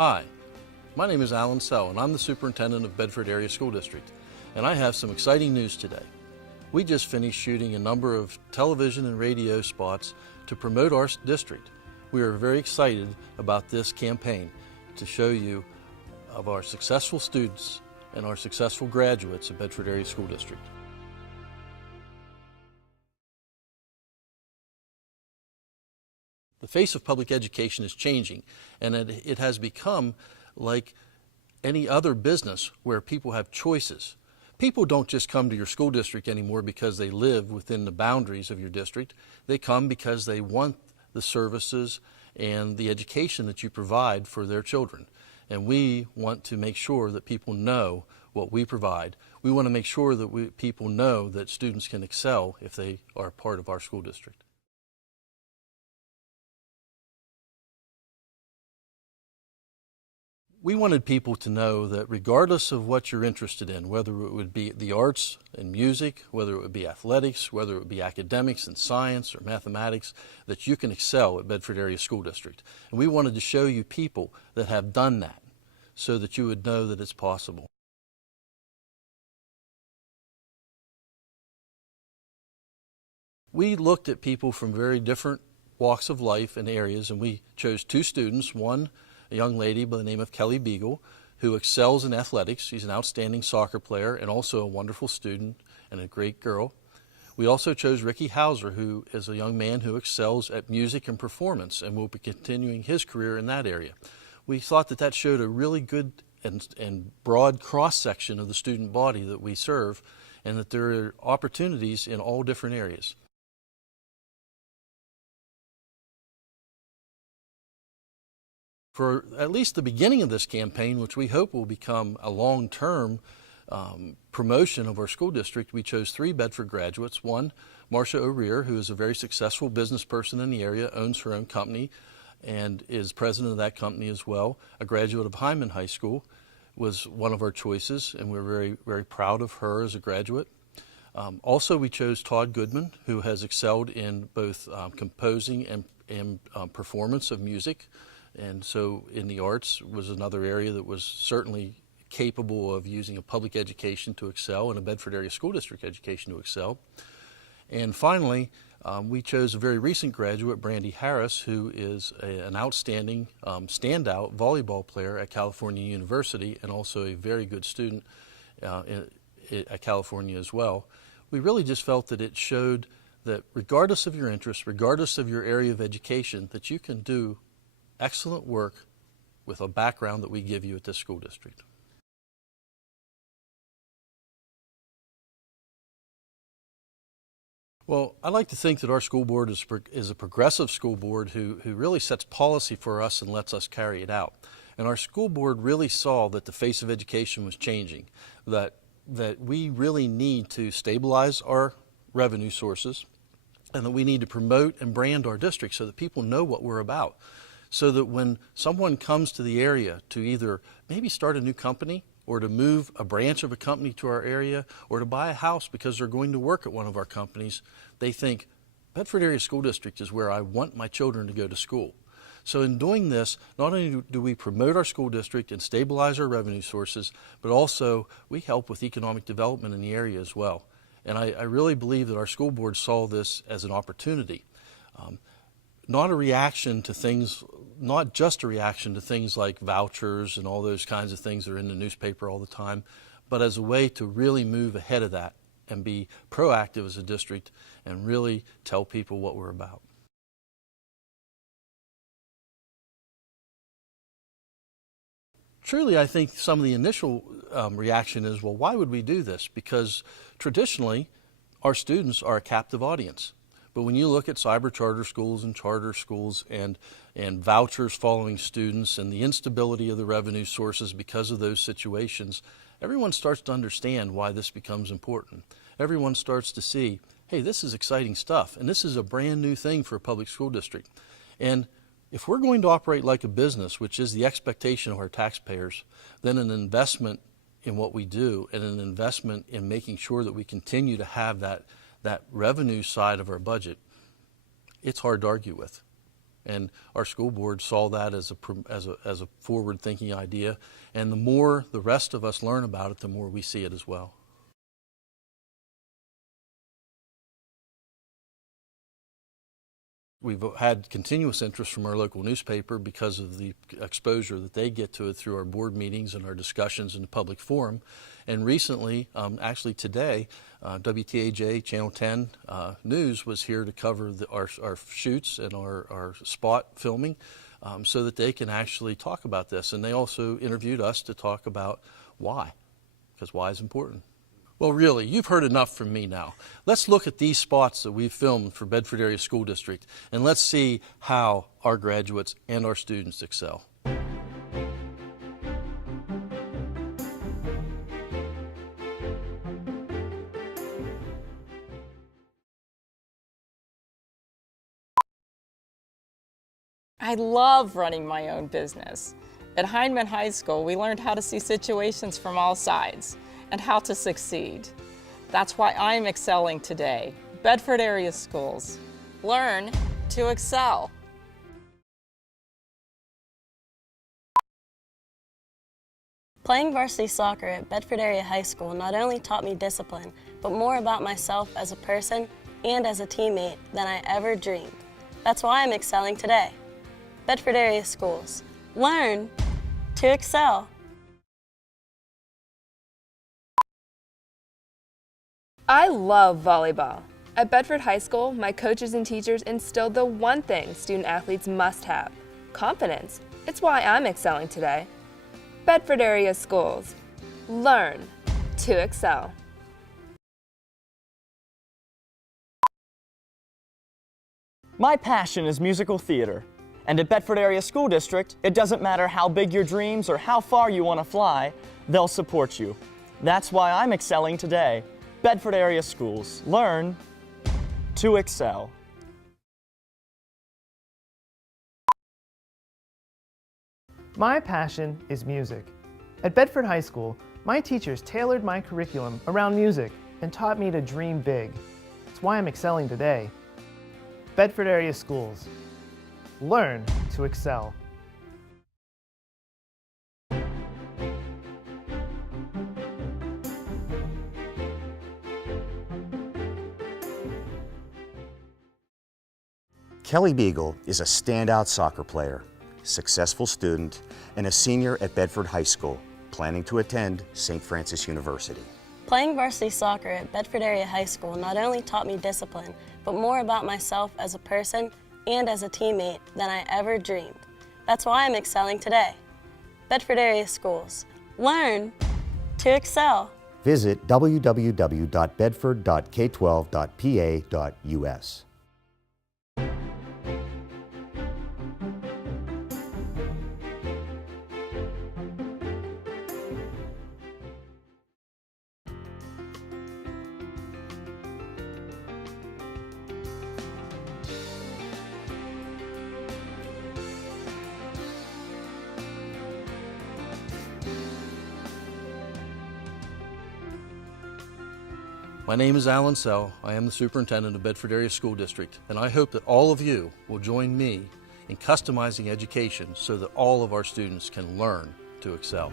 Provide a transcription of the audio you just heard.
Hi, my name is Alan Sell and I'm the Superintendent of Bedford Area School District, and I have some exciting news today. We just finished shooting a number of television and radio spots to promote our district. We are very excited about this campaign to show you of our successful students and our successful graduates at Bedford Area School District. The face of public education is changing, and it has become like any other business where people have choices. People don't just come to your school district anymore because they live within the boundaries of your district. They come because they want the services and the education that you provide for their children. And we want to make sure that people know what we provide. We want to make sure that people know that students can excel if they are part of our school district. We wanted people to know that regardless of what you're interested in, whether it would be the arts and music, whether it would be athletics, whether it would be academics and science or mathematics, that you can excel at Bedford Area School District. And we wanted to show you people that have done that so that you would know that it's possible. We looked at people from very different walks of life and areas, and we chose two students, one a young lady by the name of Kelly Beagle, who excels in athletics. She's an outstanding soccer player and also a wonderful student and a great girl. We also chose Ricky Hauser, who is a young man who excels at music and performance and will be continuing his career in that area. We thought that that showed a really good and broad cross-section of the student body that we serve, and that there are opportunities in all different areas. For at least the beginning of this campaign, which we hope will become a long-term promotion of our school district, we chose three Bedford graduates. One, Marcia O'Rear, who is a very successful business person in the area, owns her own company and is president of that company as well. A graduate of Hyman High School was one of our choices, and we're very, very proud of her as a graduate. Also, we chose Todd Goodman, who has excelled in both composing and performance of music. And so in the arts was another area that was certainly capable of using a public education to excel and a Bedford Area School District education to excel. And finally, we chose a very recent graduate, Brandy Harris, who is an outstanding standout volleyball player at California University and also a very good student at California as well. We really just felt that it showed that regardless of your interest, regardless of your area of education, that you can do excellent work with a background that we give you at this school district. Well, I like to think that our school board is a progressive school board who really sets policy for us and lets us carry it out. And our school board really saw that the face of education was changing, that we really need to stabilize our revenue sources, and that we need to promote and brand our district so that people know what we're about. So that when someone comes to the area to either maybe start a new company or to move a branch of a company to our area or to buy a house because they're going to work at one of our companies, they think, Bedford Area School District is where I want my children to go to school. So in doing this, not only do we promote our school district and stabilize our revenue sources, but also we help with economic development in the area as well. And I really believe that our school board saw this as an opportunity. Not a reaction to things, not just a reaction to things like vouchers and all those kinds of things that are in the newspaper all the time, but as a way to really move ahead of that and be proactive as a district and really tell people what we're about. Truly, I think some of the initial reaction is, well, why would we do this? Because traditionally, our students are a captive audience. But when you look at cyber charter schools and vouchers following students and the instability of the revenue sources because of those situations, everyone starts to understand why this becomes important. Everyone starts to see, hey, this is exciting stuff, and this is a brand new thing for a public school district. And if we're going to operate like a business, which is the expectation of our taxpayers, then an investment in what we do and an investment in making sure that we continue to have that revenue side of our budget, it's hard to argue with. And our school board saw that as a forward-thinking idea. And the more the rest of us learn about it, the more we see it as well. We've had continuous interest from our local newspaper because of the exposure that they get to it through our board meetings and our discussions in the public forum. And recently, actually today, WTAJ Channel 10 News was here to cover our shoots and our spot filming so that they can actually talk about this. And they also interviewed us to talk about why, because why is important. Well, really, you've heard enough from me now. Let's look at these spots that we've filmed for Bedford Area School District, and let's see how our graduates and our students excel. I love running my own business. At Hindman High School, we learned how to see situations from all sides and how to succeed. That's why I'm excelling today. Bedford Area Schools. Learn to excel. Playing varsity soccer at Bedford Area High School not only taught me discipline, but more about myself as a person and as a teammate than I ever dreamed. That's why I'm excelling today. Bedford Area Schools. Learn to excel. I love volleyball. At Bedford High School, my coaches and teachers instilled the one thing student athletes must have: confidence. It's why I'm excelling today. Bedford Area Schools. Learn to excel. My passion is musical theater. And at Bedford Area School District, it doesn't matter how big your dreams or how far you want to fly, they'll support you. That's why I'm excelling today. Bedford Area Schools. Learn to excel. My passion is music. At Bedford High School, my teachers tailored my curriculum around music and taught me to dream big. It's why I'm excelling today. Bedford Area Schools. Learn to excel. Kelly Beagle is a standout soccer player, successful student, and a senior at Bedford High School, planning to attend St. Francis University. Playing varsity soccer at Bedford Area High School not only taught me discipline, but more about myself as a person and as a teammate than I ever dreamed. That's why I'm excelling today. Bedford Area Schools. Learn to excel. Visit www.bedford.k12.pa.us. My name is Alan Sell. I am the superintendent of Bedford Area School District, and I hope that all of you will join me in customizing education so that all of our students can learn to excel.